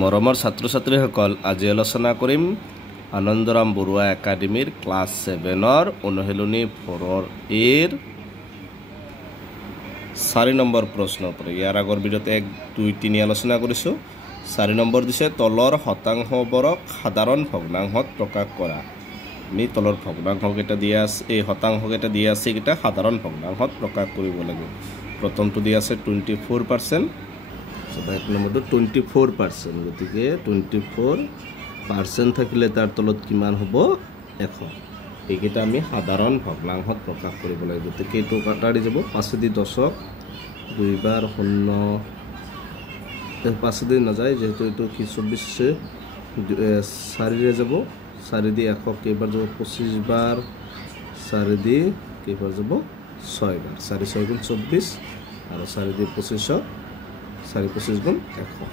মৰমৰ ছাত্ৰ-ছাত্ৰীসকল, আজি আলোচনা কৰিম আনন্দৰাম বৰুৱা একাডেমীৰ ক্লাছ 7ৰ অনুশীলনী 4 এৰ 4 নম্বৰ প্ৰশ্নৰ পৰা। ইয়াৰ আগৰ ভিডিঅ'ত 1, 2, 3 আলোচনা কৰিছোঁ। 4 নম্বৰ দিছে তলৰ শতাংশবোৰক সাধাৰণ ভগ্নাংশত প্ৰকাশ কৰা। আমি তলৰ ভগ্নাংশকেইটা দিয়া আছে, এই শতাংশকেইটা দিয়া আছে, এইকেইটা সাধাৰণ ভগ্নাংশত প্ৰকাশ কৰিব লাগিব। প্ৰথমটো দিয়া আছে 24%, এক নম্বৰটো 24%। গতিকে 24% থাকিলে তাৰ তলত কিমান হ'ব? 100। এইকেইটা আমি সাধাৰণ ভগ্নাংশত প্ৰকাশ কৰিব লাগিব। গতিকে এইটো কাটাৰি যাব 5 দি 10ক 2 বাৰ 0, 5 দি নাযায় যিহেতু এইটো কি 24 4ৰে যাব, 4 দি 100 কেইবাৰ যাব? 25 বাৰ, 4 দি কেইবাৰ যাব? 6 বাৰ। 4 6 গুণ 24 আৰু 4 দি 25, 4 25 গুণ 100।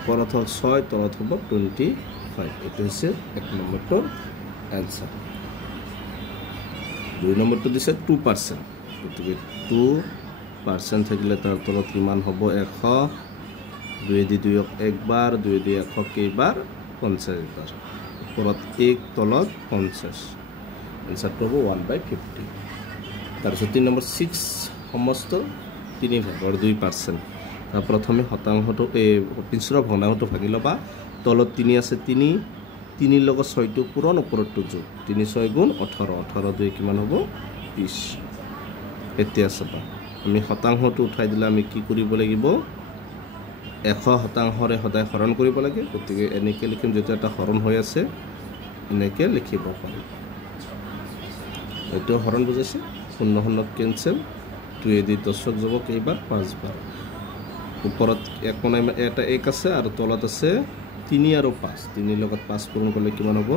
ওপৰত হ'ল 6, তলত হ'ব 25। এইটো হৈছে 1 নম্বৰটোৰ এনচাৰ। 2 নম্বৰটো দিছে 2%। গতিকে 2% থাকিলে তাৰ তলত কিমান হ'ব? 100। 2 দি 2ক 1 বাৰ, 2 দি 100 কেইবাৰ? 50 বাৰ। ওপৰত 1, তলত 50। এনচাৰটো হ'ব 1/50। তাৰপিছত 3 নম্বৰ 6 সমস্ত 3/2%। প্ৰথমে শতাংশটো পিছৰ ভগ্নাংশটো ভাগি ল'বা। তলত 3 আছে, 3 লগত 6টো পূৰণ, ওপৰতটো যোগ। 3 6 গুণ 18, 18 2 কিমান হ'ব? 20। এতিয়া চাবা, আমি শতাংশটো উঠাই দিলে আমি কি কৰিব লাগিব? 100 শতাংশৰে সদায় হৰণ কৰিব লাগে। গতিকে এনেকৈ লিখিম, যিহেতু এটা হৰণ হৈ আছে, এনেকৈ লিখিব পাৰিম। এইটো হৰণ বুজাইছে। 0 0 কেঞ্চেল। 2 দি 10ক যাব কেইবাৰ? 5 বাৰ। ওপৰত এটা 1 আছে আৰু তলত আছে 3 আৰু 5। 3 লগত 5 পূৰণ কৰিলে কিমান হ'ব?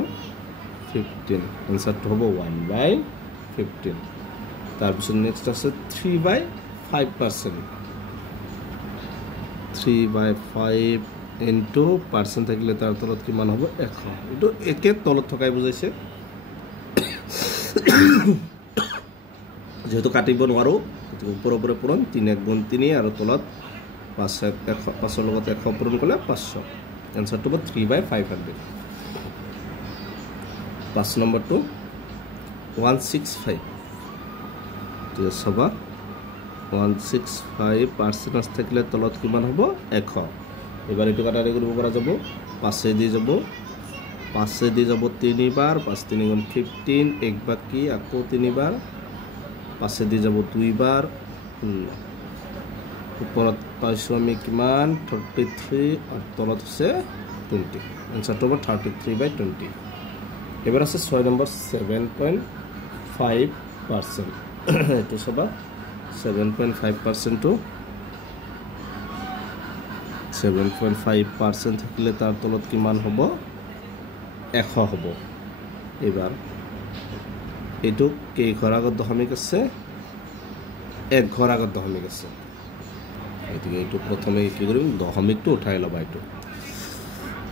15। এনচাৰটো হ'ব 1/15। তাৰপিছত নেক্সট আছে 3/5%। 3/5 ইনটু পাৰ্চেণ্ট থাকিলে তাৰ তলত কিমান হ'ব? 100। এইটো একে তলত থকাই বুজাইছে। যেহেতু কাটিব নোৱাৰোঁ, গতিকে ওপৰে পূৰণ 3 1 গুণ 3 আৰু তলত 5 লগত 100 পূৰণ কৰিলে 500। এনচাৰটো হ'ব 3/500। 5 নম্বৰটো 165। চাবা, 165% থাকিলে তলত কিমান হ'ব? 100। এইবাৰ এইটো কাটাৰি কৰিব পৰা যাব। 5 দি যাব, 5 দি যাব 3 বাৰ, 5 3 গুণ 15, 1 বাকী, আকৌ 3 বাৰ, 5 দি যাব 2 বাৰ। ওপৰত পাইছোঁ আমি কিমান? 33 আৰু তলত হৈছে 20। এনচাৰটো হ'ব 33/20। এবাৰ আছে 6 নম্বৰ 7.5%। এইটো চাবা, 7.5%টো 7.5% থাকিলে তাৰ তলত কিমান হ'ব? 100 হ'ব। এইবাৰ এইটো কেইঘৰ আগত দশমিক আছে? 1 ঘৰ আগত দশমিক আছে। গতিকে এইটো প্ৰথমে কি কৰিম? দশমিকটো উঠাই ল'বা। এইটো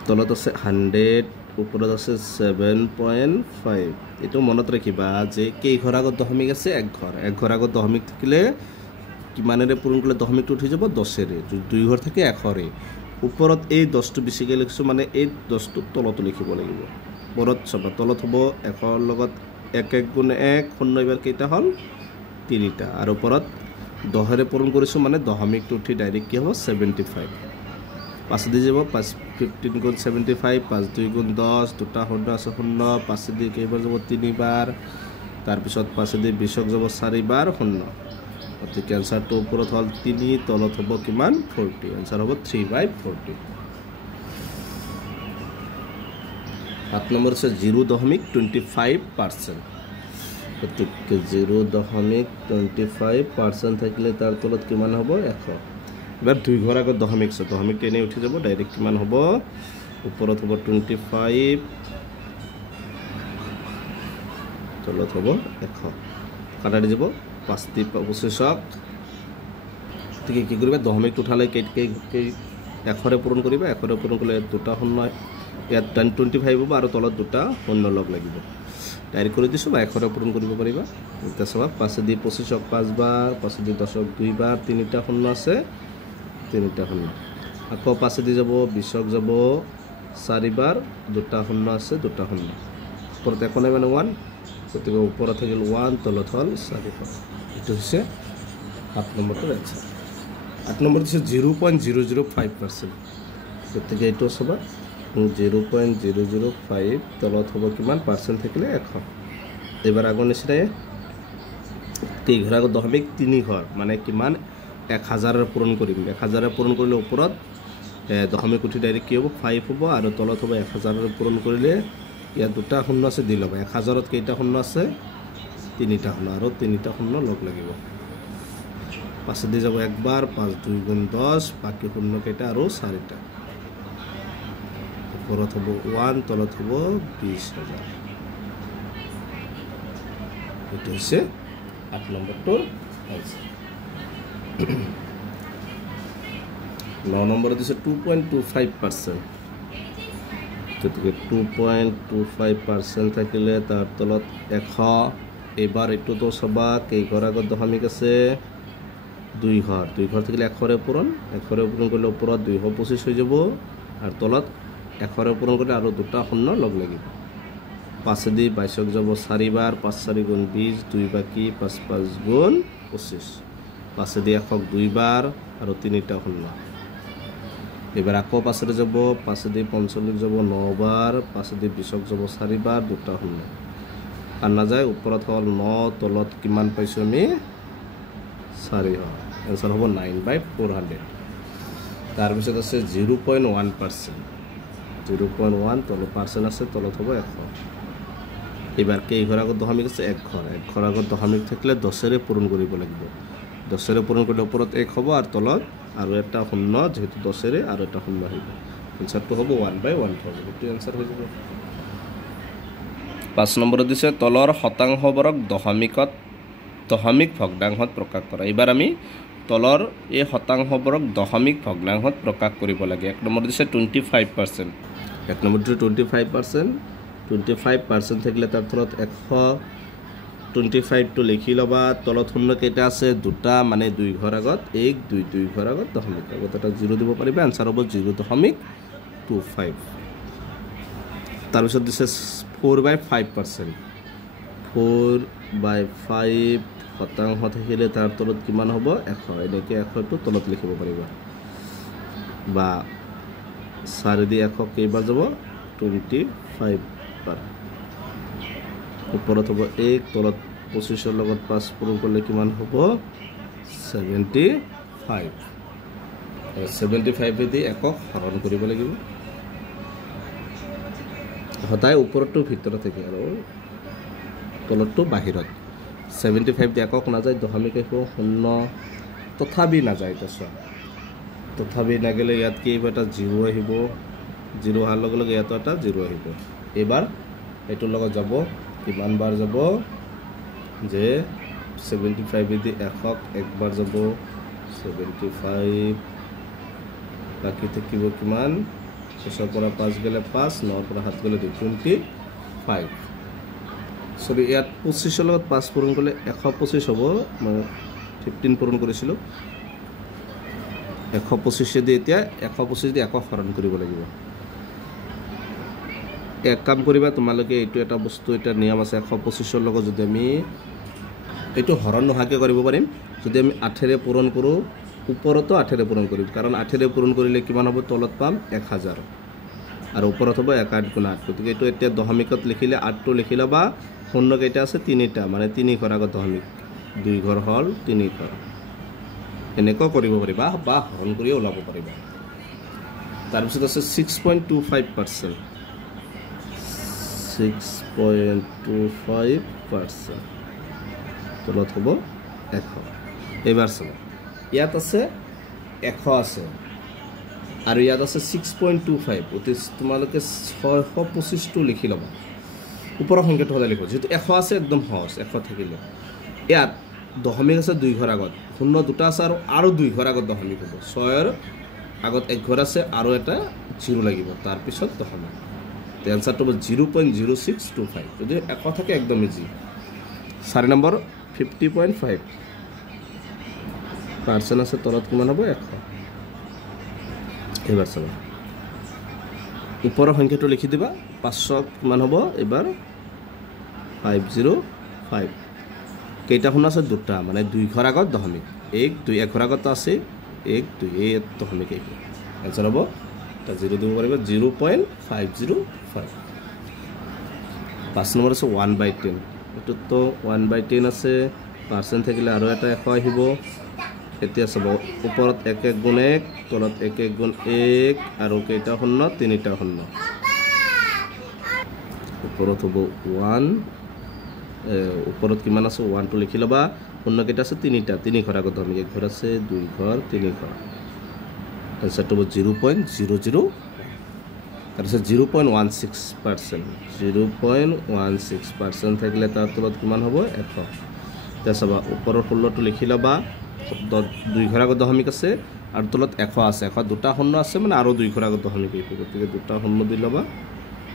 তলত আছে 100, ওপৰত আছে 7.5। এইটো মনত ৰাখিবা যে কেইঘৰ আগত দশমিক আছে? 1 ঘৰ। 1 ঘৰ আগত দশমিক থাকিলে কিমানেৰে পূৰণ কৰিলে দশমিকটো উঠি যাব? 10ৰে। 2 ঘৰ থাকে 100ৰে। ওপৰত এই 10টো বেছিকৈ লিখিছোঁ, মানে এই 10টো তলতো লিখিব লাগিব। ওপৰত চাবা, তলত হ'ব 100 লগত 1 1 গুণ 1, 0 এইবাৰ কেইটা হ'ল? 3টা। আৰু ওপৰত 10ৰে পূৰণ কৰিছোঁ, মানে দশমিকটো উঠি ডাইৰেক্ট কি হ'ব? 75। 5 দি যাব, 15 গুণ 75, 5 2 গুণ 10, 2টা 0 আছে 0, 5 দি কেইবাৰ যাব? 3 বাৰ। তাৰপিছত 5 দি 20ক যাব 4 বাৰ 0। গতিকে এনচাৰটো ওপৰত হ'ল 3, তলত হ'ব কিমান? 40। এনচাৰ হ'ব 3/40। 7 নম্বৰ আছে 0.25%। গতিকে 0.25% থাকিলে তাৰ তলত কিমান হ'ব? 100। এবাৰ 2 ঘৰ আগত দশমিক আছে, দশমিকটো এনেই উঠি যাব, ডাইৰেক্ট কিমান হ'ব? ওপৰত হ'ব 25, তলত হ'ব 100। কাটাৰি যাব 5 দি 25ক। গতিকে কি কৰিবা? দশমিকটো উঠালে 100ৰে পূৰণ কৰিবা। 100ৰে পূৰণ কৰিলে 2টা 0, ইয়াত 25 হ'ব আৰু তলত 2টা 0 লগ লাগিব। ডাইৰেক্ট কৰি দিছোঁ, বা 100ৰে পূৰণ কৰিব পাৰিবা। এতিয়া চাবা, 5 দি 25ক 5 বাৰ, 5 দি 10ক 2 বাৰ, 3টা 0 আছে, 3টা 0। আকৌ পাছেদি যাব 20ক যাব 4 বাৰ, 2টা শূন্য আছে, 2টা শূন্য, ওপৰত একো নাই মানে 1, গতিকে ওপৰত থাকিল 1, তলত হ'ল 400। এইটো হৈছে 7 নম্বৰটোৰ এনচাৰ। 8 নম্বৰ দিছে 0.005%, গতিকে এইটো চাবা 0.005, তলত হ'ব কিমান পাৰ্চেণ্ট থাকিলে 100। এইবাৰ আগৰ নিচিনাই কেই ঘৰ আগত দশমিক 3 ঘৰ মানে কিমান 1000 পূৰণ কৰিম। 1000 পূৰণ কৰিলে ওপৰত দশমিক উঠি ডাইৰেক্ট কি হ'ব 5 হ'ব, আৰু তলত হ'ব 1000 পূৰণ কৰিলে ইয়াত 2টা শূন্য আছে দি ল'ব। 1000ত কেইটা শূন্য আছে 3টা শূন্য, আৰু 3টা শূন্য লগ লাগিব। পাছেদি যাব একবাৰ, 5 2 গুণ 10, বাকী শূন্য কেইটা আৰু 4টা, ওপৰত হ'ব 1, তলত হ'ব 20,000। এইটো হৈছে 8 নম্বৰটোৰ আনসাৰ। 9 নম্বৰত দিছে 2.25%, গতিকে 2.25% থাকিলে তাৰ তলত 100। এইবাৰ এইটোতো চাবা কেই ঘৰ আগত দশমিক আছে 2 ঘৰ, 2 ঘৰ থাকিলে 100ৰে পূৰণ, 100ৰে পূৰণ কৰিলে ওপৰত 225 হৈ যাব, আৰু তলত 100ৰে পূৰণ কৰিলে আৰু 2টা শূন্য লগ লাগিব। পাছেদি 22ক যাব 4 বাৰ, 5 4 গুণ 20, 2 বাকী, 5 5 গুণ 25, পাছেদি 100ক 2 বাৰ আৰু 3টা শূন্য। এবাৰ আকৌ পাছেদি যাব, পাছেদি 45 যাব 9 বাৰ, পাছেদি 20ক যাব 4 বাৰ, 2টা শূন্য, আৰ নাযায়, ওপৰত হ'ল 9, তলত কিমান পাইছোঁ আমি 4 হয়। এনসাৰ হ'ব 9/400। তাৰপিছত আছে 0.1%, 0.1 তলত পাৰ্চেণ্ট আছে, তলত হ'ব 100। এবাৰ কেই ঘৰ আগত দশমিক আছে 1 ঘৰ, 1 ঘৰ আগত দশমিক থাকিলে 10ৰে পূৰণ কৰিব লাগিব। 10ৰে পূৰণ কৰিলে ওপৰত 1 হ'ব, আৰু তলত আৰু এটা শূন্য, যেহেতু 10ৰে আৰু এটা শূন্য আহিব। এনসাৰটো হ'ব 1/1000। এইটো এনসাৰ হৈ যাব। 5 নম্বৰত দিছে তলৰ শতাংশবোৰক দশমিক ভগ্নাংশত প্ৰকাশ কৰা। এইবাৰ আমি তলৰ এই শতাংশবোৰক দশমিক ভগ্নাংশত প্ৰকাশ কৰিব লাগে। 1 নম্বৰ দিছে 25%, 1 নম্বৰটো 25%, 25% থাকিলে তাৰ তলত 125টো লিখি ল'বা। তলত শূন্য কেইটা আছে 2টা, মানে 2 ঘৰ আগত 1 2 2 ঘৰ আগত দশমিক আগত এটা 0 দিব পাৰিবা। এনসাৰ হ'ব 0.25। তাৰপিছত দিছে 4/5%, 4/5 শতাংশ থাকিলে তাৰ তলত কিমান হ'ব 100, এনেকৈ 100টো তলত লিখিব পাৰিবা। বা 4 দি 100 কেইবাৰ যাব 25 বাৰ, ওপৰত হ'ব 1, তলত 25ৰ লগত 5 পূৰণ কৰিলে কিমান হ'ব 75। 75 দি 1ক হৰণ কৰিব লাগিব। সদায় ওপৰতো ভিতৰত থাকে আৰু তলতটো বাহিৰত। 75 দি 1ক নাযায়, দশমিক আহিব 0, তথাপি নাযায়। এতিয়া তথাপি নাগিলে ইয়াত কি আহিব, এটা 0 আহিব, 0 অহাৰ লগে লগে ইয়াতো এটা 0 আহিব। এইবাৰ এইটোৰ লগত যাব, কিমান বাৰ যাব যে 75 দি 1ক একবাৰ যাব 75, বাকী থাকিব কিমান 6ৰ পৰা 5 গ'লে 5, 9ৰ পৰা 7 গ'লে 2, 25। সরি ইয়াত 25 লগত 5 পূরণ করলে 125 হব। মানে 15 পূরণ করেছিলো 125 দিয়ে এতিয়া 125 দিয়ে 1 হরণ কৰিব লাগিব। এক কাম কৰিবা তোমালোকে, এইটো এটা বস্তু এটা নিয়ম আছে 125 লগত যদি আমি এইটো হৰণ নোহোৱাকৈ কৰিব পাৰিম। যদি আমি 8ৰে পূৰণ কৰোঁ ওপৰতো 8ৰে পূৰণ কৰিম, কাৰণ 8ৰে পূৰণ কৰিলে কিমান হ'ব, তলত পাম 1000 আৰু ওপৰত হ'ব 1 8 গুণ 8। গতিকে এইটো এতিয়া দশমিকত লিখিলে 8টো লিখি ল'বা। শূন্য কেইটা আছে 3টা, মানে 3 ঘৰ আগত দশমিক 2 ঘৰ হ'ল 3 ঘৰ, এনেকুৱা কৰিব পাৰিবা বা হৰণ কৰি ওলাব পাৰিবা। তাৰপিছত আছে 6.25%, 6.25%, তলত হ'ব 100। এইবাৰ চাবা ইয়াত আছে 100 আছে আৰু ইয়াত আছে 6.25, অতি তোমালোকে 625টো লিখি ল'বা। ওপৰৰ সংখ্যাটো সদায় লিখিব, যেহেতু 100 আছে একদম সহজ। 100 থাকিলে ইয়াত দশমিক আছে 2 ঘৰ আগত, শূন্য 2টা আছে আৰু 2 ঘৰ আগত দশমিক হ'ব। 6ৰ আগত 1 ঘৰ আছে আৰু এটা 0 লাগিব, তাৰপিছত দশমিক। এনসাৰটো হ'ব 0.0625। যদি 100 থাকে একদম ইজি। 4 নম্বৰ 50.5% আছে, তলত কিমান হ'ব 100। এইবাৰ চাবা ওপৰৰ সংখ্যাটো লিখি দিবা 500 কিমান হ'ব এইবাৰ 505 কেইটা শূন্য আছে দুটা মানে 2 ঘৰ আগত দশমিক 1 2 1 ঘৰ আগত আছে 1 2 এই দশমিক এই আনসাৰ হ'ব তা 0 দিব পাৰিবা 0.505 5 নম্বৰ আছে 1/10 এটো তো 1/10 আছে পাৰ্সেন্ট থাকিলে আৰু এটা 100 আহিব এতিয়া সব ওপৰত 1 1 গুণ 1 তলত 1 1 গুণ 1 আৰু কেইটা শূন্য তিনিটা শূন্য ওপৰত হ'ব 1 ওপৰত কিমান আছে 1 টো লিখি লবা শূন্য কেইটা আছে তিনিটা তিনি ঘৰ আগত আমি এক ঘৰ আছে দুই ঘৰ তিনি ঘৰ আনসাৰ হ'ব 0.00 তাৰপিছত 0.16% 0.16% থাকিলে তাৰ তলত কিমান হ'ব 100 এতিয়া চাবা ওপৰৰ 16 টো লিখি লবা দুই ঘৰ আগত দশমিক আছে আৰু তলত 100 আছে 100 দুটা শূন্য আছে মানে আৰু দুই ঘৰ আগত দশমিক আহিব গতিকে দুটা শূন্য দি লবা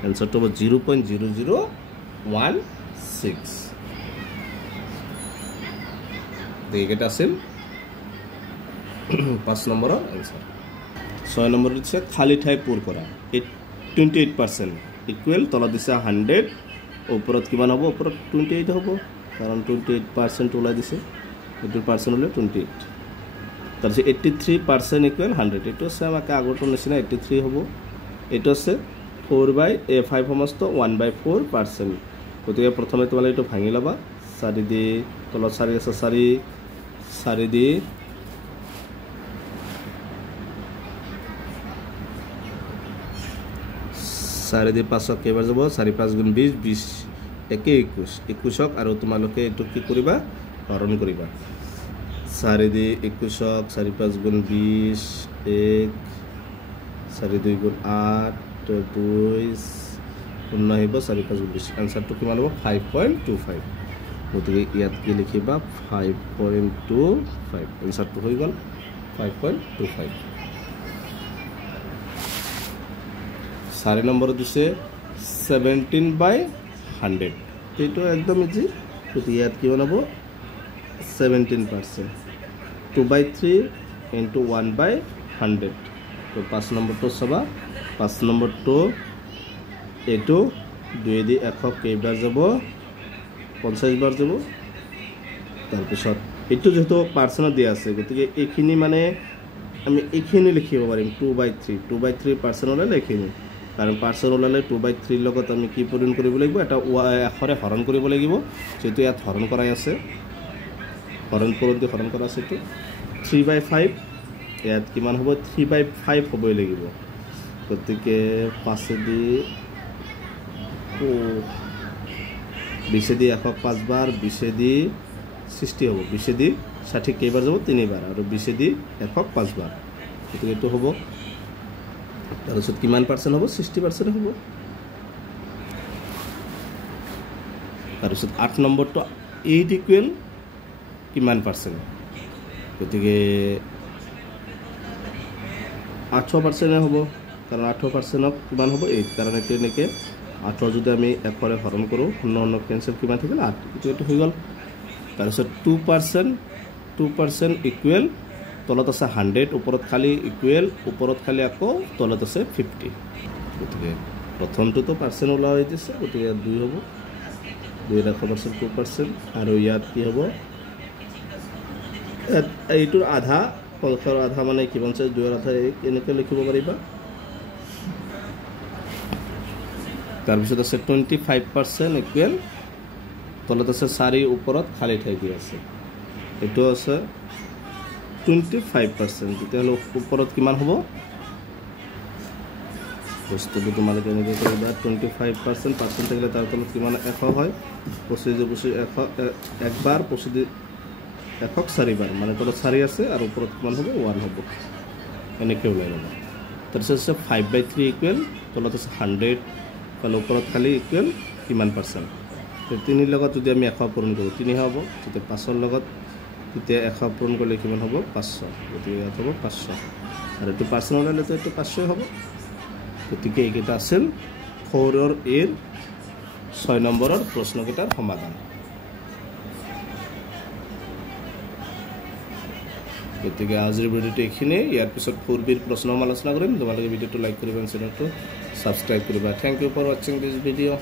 আনসাৰ হ'ব 0.0016 দেখেটা আছিল 5 নম্বৰৰ আনসাৰ 6 নম্বৰ দিছে খালি ঠাই পূৰ কৰা 28% ইকুৱেল তলত দিছে 100 ওপৰত কিমান হ'ব ওপৰত 28 হ'ব কাৰণ 28% ওলাই দিছে এটো পাৰ্সেন্ট হলে 28 তাৰপিছত 83% ইকুৱেল 100 এটো আছে আমাক আগৰটো নিচিনা 83 হ'ব এটো আছে 4/5 সমস্ত 1/4% গতিকে প্ৰথমে তোমালে এটো ভাঙি লবা 4 দি তলত 4 আছে 4 দি 4 দি 5 কেইবাৰ যাব 4 5 গুণ 20 20 একে 21 আৰু তোমালোকে এটো কি কৰিবা হৰণ কৰিবা 4 দি 21 4 5 গুণ 20 1 4 2 গুণ 8 2 শূন্য আহিব 4 5 গুণ 20 আনসাৰটো কিমান হ'ব 5.25 গতিকে ইয়াত কি লিখিবা 5.25 আনসাৰটো হৈ গ'ল 5.25 4 নম্বৰ দিছে 17/100 এইটো একদম ইজি গতিকে ইয়াত কিমান হ'ব 17% 2/3 into 1/100 তো 5 নম্বৰটো চাবা 5 নম্বৰটো এটো 2 দি 100 কেইবাৰ যাব 50 বাৰ যাব তাৰ পিছত এটো যেটো পাৰ্সেন্ট দিয়া আছে গতিকে এইখিনি মানে আমি এইখিনি লিখিব পাৰিম 2/3% হলে লিখিম কাৰণ পাৰ্সেন্ট ওলালে 2/3 লগত আমি কি পূৰণ কৰিব লাগিব এটা এখৰে হৰণ কৰিব লাগিব যেটো ইয়াত হৰণ কৰাই আছে হৰণ পূৰণ কৰা আছে তো 3/5 ইয়াত কিমান হ'ব 3/5 হ'বই লাগিব গতিকে 5 দি 20 দি 100 5 বাৰ 20 দি 60 হ'ব 20 দি 60 কেইবাৰ যাব 3 বাৰ আৰু 20 দি 100 5 বাৰ গতিকে এটো হ'ব তাৰপিছত কিমান পাৰ্সেন্ট হ'ব 60% হ'ব তাৰপিছত 8 নম্বৰটো 8 ইকুৱেল কিমান পাৰ্সেন্ট গতিকে 8% হ'ব কাৰণ 8% কিমান হ'ব 8 কাৰণ এটো নেকে 8 যদি আমি একৰে হৰণ কৰো 9 কেনসেল কিমান থাকিল 8 এটো হৈ গ'ল তাৰপিছত 2% ইকুৱেল তলত আছে 100 ওপৰত খালি ইকুৱেল ওপৰত খালি আকৌ তলত আছে 50 গতিকে প্ৰথমটো তো পাৰ্সেন্ট ওলাই দিছে গতিকে 2 হ'ব 2% আৰু ইয়াত কি হ'ব এইটোৰ আধা পলখৰ আধা মানে কিমান আছে 2 আধা এনেকৈ লিখিব পাৰিবা তাৰপিছত আছে 25% ইকুৱেল তলত আছে 4 ওপৰত খালি ঠাই দি আছে এটো আছে 25% তেতিয়াহ'লে ওপৰত কিমান হ'ব বস্তুটো তোমালোকে এনেকৈ কৰিবা 25% থাকিলে তাৰ তলত কিমান 100 হয় 25 একবাৰ 25 100 4 বাৰ মানে তলত 4 আছে আৰু ওপৰত কিমান হ'ব 1 হ'ব এনেকৈ ওলাই ল'বা তাৰপিছত আছে 5/3 ইকুৱেল তলত আছে 100 আৰু ওপৰত খালি ইকুৱেল কিমান পাৰ্সেন্ট 3 লগত যদি আমি 100 পূৰণ কৰো 3 হ'ব তেতিয়া 5 লগত তেতিয়া 100 পূৰণ কৰিলে কিমান হ'ব 500 গতিকে ইয়াত হ'ব 500 আৰু এটো পার্সেন্ট ওলালে তো এটো 500 হ'ব গতিকে এইকেইটা আছিল 4 এর 6 নম্বৰৰ প্ৰশ্নকেইটাৰ সমাধান গতিকে আজিৰ ভিডিঅ'টো এইখিনিয়ে ইয়াৰ পিছত 4Bৰ প্ৰশ্ন আলোচনা কৰিম তোমালোকে ভিডিঅ'টো লাইক কৰিবা চেনেলটো সাবস্ক্ৰাইব কৰিবা thank you for watching this video'